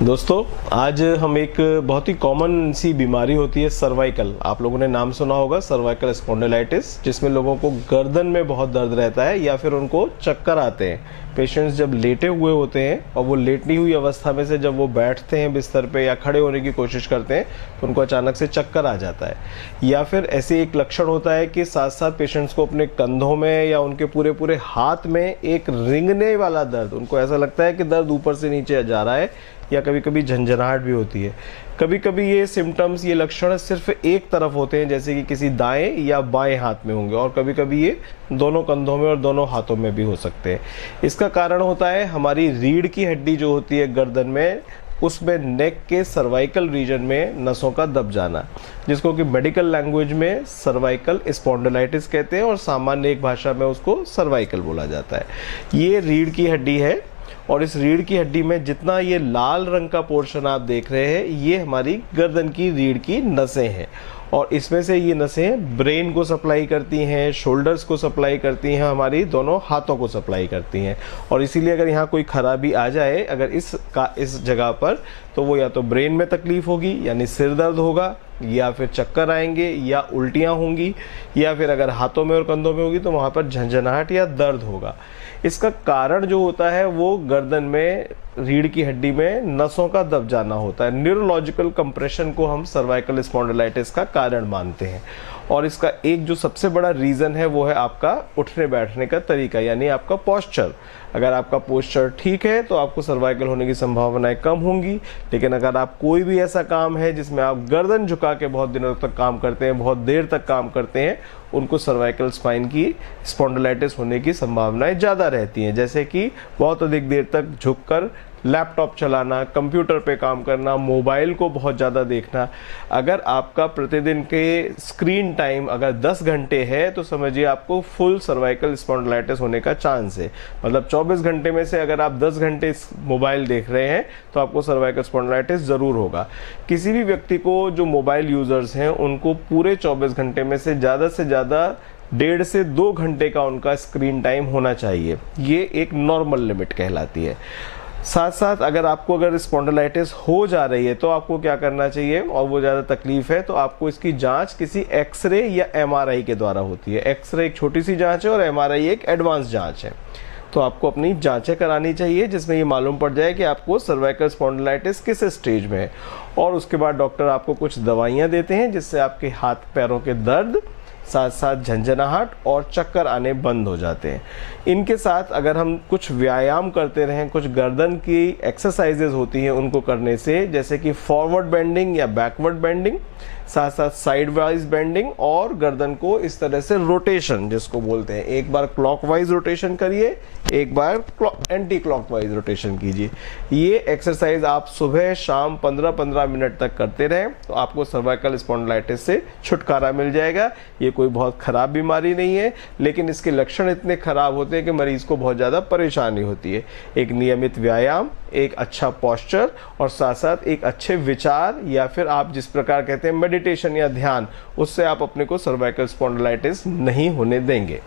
दोस्तों, आज हम एक बहुत ही कॉमन सी बीमारी होती है सर्वाइकल। आप लोगों ने नाम सुना होगा सर्वाइकल स्पॉन्डिलाइटिस, जिसमें लोगों को गर्दन में बहुत दर्द रहता है या फिर उनको चक्कर आते हैं। पेशेंट्स जब लेटे हुए होते हैं और वो लेटनी हुई अवस्था में से जब वो बैठते हैं बिस्तर पे या खड़े होने की कोशिश करते हैं तो उनको अचानक से चक्कर आ जाता है। या फिर ऐसे एक लक्षण होता है कि साथ साथ पेशेंट्स को अपने कंधों में या उनके पूरे पूरे हाथ में एक रिंगने वाला दर्द, उनको ऐसा लगता है कि दर्द ऊपर से नीचे जा रहा है, या कभी कभी झंझनाहट भी होती है। कभी कभी ये सिम्टम्स, ये लक्षण सिर्फ एक तरफ होते हैं, जैसे कि किसी दाएं या बाएं हाथ में होंगे, और कभी कभी ये दोनों कंधों में और दोनों हाथों में भी हो सकते हैं। इसका कारण होता है हमारी रीढ़ की हड्डी जो होती है गर्दन में, उसमें नेक के सर्वाइकल रीजन में नसों का दब जाना, जिसको कि मेडिकल लैंग्वेज में सर्वाइकल स्पॉन्डिलाइटिस कहते हैं और सामान्य एक भाषा में उसको सर्वाइकल बोला जाता है। ये रीढ़ की हड्डी है और इस रीढ़ की हड्डी में जितना ये लाल रंग का पोर्शन आप देख रहे हैं, ये हमारी गर्दन की रीढ़ की नसें हैं। और इसमें से ये नसें ब्रेन को सप्लाई करती हैं, शोल्डर्स को सप्लाई करती हैं, हमारी दोनों हाथों को सप्लाई करती हैं। और इसीलिए अगर यहाँ कोई खराबी आ जाए अगर इस जगह पर, तो वो या तो ब्रेन में तकलीफ होगी यानी सिर दर्द होगा, या फिर चक्कर आएंगे, या उल्टियाँ होंगी, या फिर अगर हाथों में और कंधों में होगी तो वहाँ पर झंझनाहट या दर्द होगा। इसका कारण जो होता है वो गर्दन में रीढ़ की हड्डी में नसों का दब जाना होता है। न्यूरोलॉजिकल कंप्रेशन को हम सर्वाइकल स्पॉन्डिलाइटिस का कारण मानते हैं। और इसका एक जो सबसे बड़ा रीज़न है वो है आपका उठने बैठने का तरीका, यानी आपका पोस्चर। अगर आपका पोस्चर ठीक है तो आपको सर्वाइकल होने की संभावनाएं कम होंगी। लेकिन अगर आप कोई भी ऐसा काम है जिसमें आप गर्दन झुका के बहुत दिनों तक काम करते हैं, बहुत देर तक काम करते हैं, उनको सर्वाइकल स्पाइन की स्पॉन्डिलाइटिस होने की संभावनाएं ज़्यादा रहती हैं। जैसे कि बहुत अधिक देर तक झुककर लैपटॉप चलाना, कंप्यूटर पे काम करना, मोबाइल को बहुत ज़्यादा देखना। अगर आपका प्रतिदिन के स्क्रीन टाइम अगर 10 घंटे है तो समझिए आपको फुल सर्वाइकल स्पॉन्डिलाइटिस होने का चांस है। मतलब 24 घंटे में से अगर आप 10 घंटे मोबाइल देख रहे हैं तो आपको सर्वाइकल स्पॉन्डिलाइटिस ज़रूर होगा। किसी भी व्यक्ति को जो मोबाइल यूज़र्स हैं उनको पूरे 24 घंटे में से ज़्यादा 1.5 से 2 घंटे का उनका स्क्रीन टाइम होना चाहिए। ये एक नॉर्मल लिमिट कहलाती है। साथ साथ अगर स्पॉन्डिलाइटिस हो जा रही है तो आपको क्या करना चाहिए, और वो ज़्यादा तकलीफ है तो आपको इसकी जांच किसी एक्सरे या एमआरआई के द्वारा होती है। एक्सरे एक छोटी सी जांच है और एमआरआई एक एडवांस जांच है। तो आपको अपनी जांचें करानी चाहिए जिसमें ये मालूम पड़ जाए कि आपको सर्वाइकल स्पॉन्डिलाइटिस किस स्टेज में है। और उसके बाद डॉक्टर आपको कुछ दवाइयाँ देते हैं जिससे आपके हाथ पैरों के दर्द, साथ साथ झंझनाहट और चक्कर आने बंद हो जाते हैं। इनके साथ अगर हम कुछ व्यायाम करते रहें, कुछ गर्दन की एक्सरसाइजेज होती हैं उनको करने से, जैसे कि फॉरवर्ड बेंडिंग या बैकवर्ड बेंडिंग, साथ साथ साइड वाइज बेंडिंग, और गर्दन को इस तरह से रोटेशन जिसको बोलते हैं, एक बार क्लॉकवाइज रोटेशन करिए, एक बार एंटी क्लॉकवाइज रोटेशन कीजिए। ये एक्सरसाइज आप सुबह शाम 15-15 मिनट तक करते रहें तो आपको सर्वाइकल स्पॉन्डिलाइटिस से छुटकारा मिल जाएगा। ये कोई बहुत खराब बीमारी नहीं है, लेकिन इसके लक्षण इतने खराब होते हैं कि मरीज को बहुत ज़्यादा परेशानी होती है। एक नियमित व्यायाम, एक अच्छा पोस्चर और साथ साथ एक अच्छे विचार, या फिर आप जिस प्रकार कहते हैं मेडिटेशन या ध्यान, उससे आप अपने को सर्वाइकल स्पॉन्डिलाइटिस नहीं होने देंगे।